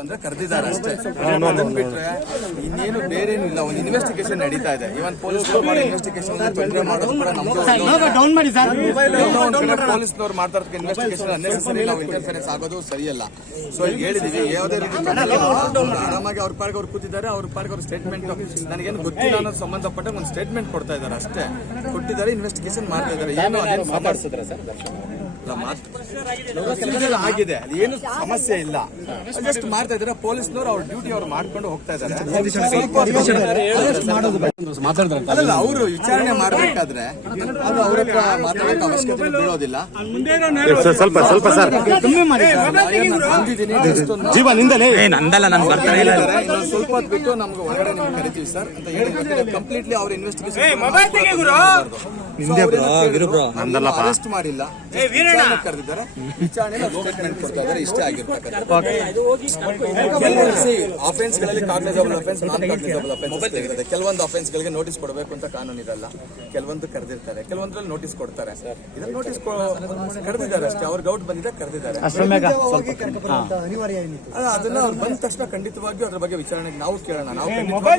ಬಂದ್ರೆ ಕರೆದಿದ್ದಾರೆ ಅಷ್ಟೇ. ಅದನ್ನ ಬಿಟ್ರೆ ಇನ್ನೇನು ಬೇರೆ ಇಲ್ಲ. ಒಂದು ಇನ್ವೆಸ್ಟಿಗೇಷನ್ ನಡೀತಾ ಇದೆ. ಇವನ್ ಪೊಲೀಸ್ನವ್ರು ಮಾಡೋ ಇನ್ವೆಸ್ಟಿಗೇಷನ್ ತೊಂದರೆ ಮಾಡೋದು ಕೂಡ ನಮ್ದು ಪೊಲೀಸ್ನವ್ರು ಮಾಡ್ತಾ ಇನ್ವೆಸ್ಟಿಗೇಷನ್ ಅನ್ನೆಸೆಸರಿ ನಾವು ಇಂಟರ್ಫರೆನ್ಸ್ ಆಗೋದು ಸರಿಯಲ್ಲ. ಸೊ ಈಗ ಹೇಳಿದೀವಿ, ಯಾವುದೇ ರೀತಿ ಆರಾಮಾಗಿ ಅವ್ರ ಪಾರ್ಗೆ ಅವ್ರು ಕೂತಿದ್ದಾರೆ, ಅವ್ರ ಪಾರ್ಗೆ ಅವ್ರ ಸ್ಟೇಟ್ಮೆಂಟ್ ನನಗೇನು ಗೊತ್ತಿಲ್ಲ ಅನ್ನೋದು ಸಂಬಂಧಪಟ್ಟ ಒಂದು ಸ್ಟೇಟ್ಮೆಂಟ್ ಕೊಡ್ತಾ ಇದ್ದಾರೆ ಅಷ್ಟೇ. ಕೊಟ್ಟಿದ್ದಾರೆ, ಇನ್ವೆಸ್ಟಿಗೇಷನ್ ಮಾಡ್ತಾ ಇದ್ದಾರೆ. ಏನು ಮಾತಾಡ್ಸಿದ್ರೆ ಸರ್ ಆಗಿದೆ, ಅದೇನು ಸಮಸ್ಯೆ ಇಲ್ಲ. ಜಸ್ಟ್ ಮಾಡ್ತಾ ಇದ್ದಾರೆ ಪೊಲೀಸ್ನವರು. ಅವ್ರ ಡ್ಯೂಟಿ ಅವ್ರು ಮಾಡ್ಕೊಂಡು ಹೋಗ್ತಾ ಇದ್ದಾರೆ. ಅಲ್ಲ, ಅವರು ವಿಚಾರಣೆ ಮಾಡ್ಬೇಕಾದ್ರೆ ಅದು ಅವ್ರ ಹತ್ರ ಮಾತಾಡೋಕೆ ಅವಶ್ಯಕತೆ ಬೀಳೋದಿಲ್ಲ. ಸ್ವಲ್ಪ ಸ್ವಲ್ಪ ಹೊತ್ತು ಬಿಟ್ಟು ನಮ್ಗೆ ಹೊರಗಡೆ ನಿಮ್ಗೆ ಕರಿತೀವಿ ಸರ್ ಅಂತ ಹೇಳಿ ಕಂಪ್ಲೀಟ್ಲಿ ಅವ್ರ ಇನ್ವೆಸ್ಟಿಗೇಷನ್ ಅರೆಸ್ಟ್ ಮಾಡಿಲ್ಲ, ಕರೆದಿದ್ದಾರೆ. ವಿಚಾರಣೆ ಸ್ಟೇಟ್ಮೆಂಟ್ ಕೊಡ್ತಾ ಇದ್ದಾರೆ. ಇಷ್ಟೇ ಆಗಿರ್ತಕ್ಕಂಥ ಅಫೆನ್ಸ್ ಗಳಲ್ಲಿ ಕಾಗ್ನಿಸಬಲ್ ಅಫೆನ್ಸ್, ನಾನ್ ಕಾಗ್ನಿಸಬಲ್ ಅಫೆನ್ಸ್ ಇರುತ್ತೆ. ಕೆಲವೊಂದು ಅಫೆನ್ಸ್ ಗಳಿಗೆ ನೋಟಿಸ್ ಕೊಡಬೇಕು ಅಂತ ಕಾನೂನು ಇರಲ್ಲ. ಕೆಲವೊಂದು ಕರೆದಿರ್ತಾರೆ, ಕೆಲವೊಂದ್ರಲ್ಲಿ ನೋಟಿಸ್ ಕೊಡ್ತಾರೆ. ಇದನ್ನ ನೋಟಿಸ್ ಕರೆದಿದ್ದಾರೆ ಅಷ್ಟೇ. ಅವ್ರ ಗೌಟ್ ಬಂದಿದ್ದ ಕರೆದಿದ್ದಾರೆ. ಅದನ್ನ ಅವ್ರು ಬಂದ ತಕ್ಷಣ ಖಂಡಿತವಾಗಿಯೂ ಅದ್ರ ಬಗ್ಗೆ ವಿಚಾರಣೆಗೆ ನಾವು ಕೇಳೋಣ. ನಾವು